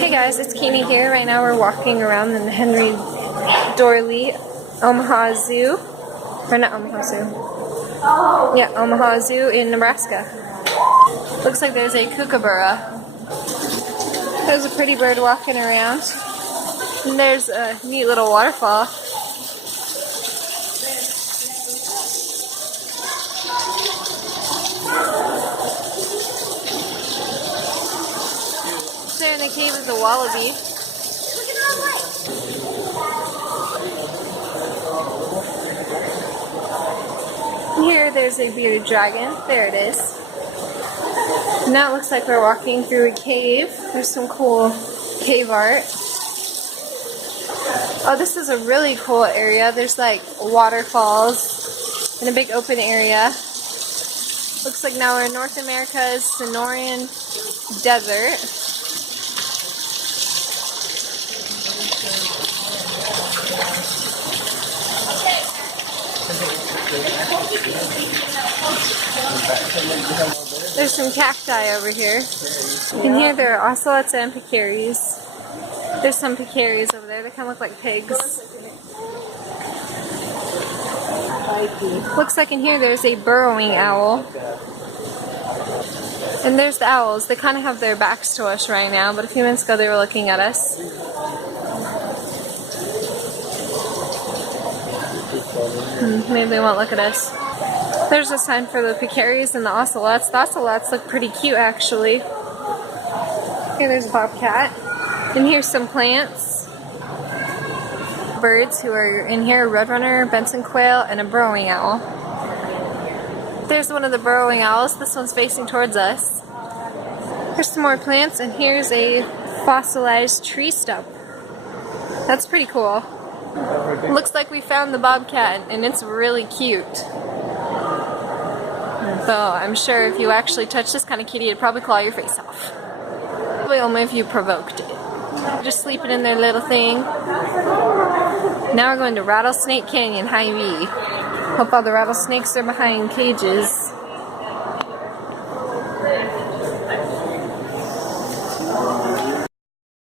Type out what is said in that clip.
Hey guys, it's Keeney here. Right now we're walking around in the Henry Dorley Omaha Zoo. Or not Omaha Zoo. Yeah, Omaha Zoo in Nebraska. Looks like there's a kookaburra. There's a pretty bird walking around. And there's a neat little waterfall. There in the cave is a wallaby. Here there's a bearded dragon. There it is. Now it looks like we're walking through a cave. There's some cool cave art. Oh, this is a really cool area. There's like waterfalls and a big open area. Looks like now we're in North America's Sonoran Desert. There's some cacti over here. And here there are ocelots and peccaries. There's some peccaries over there. They kind of look like pigs. Looks like in here there's a burrowing owl. And there's the owls. They kind of have their backs to us right now, but a few minutes ago they were looking at us. Maybe they won't look at us. There's a sign for the peccaries and the ocelots. The ocelots look pretty cute actually. Here there's a bobcat. And here's some plants. Birds who are in here, a roadrunner, Benson quail, and a burrowing owl. There's one of the burrowing owls. This one's facing towards us. Here's some more plants, and here's a fossilized tree stump. That's pretty cool. Looks like we found the bobcat, and it's really cute. Though I'm sure if you actually touch this kind of kitty, it'd probably claw your face off. Probably only if you provoked it. Just sleeping in their little thing. Now we're going to Rattlesnake Canyon, Hy-Vee. Hope all the rattlesnakes are behind cages.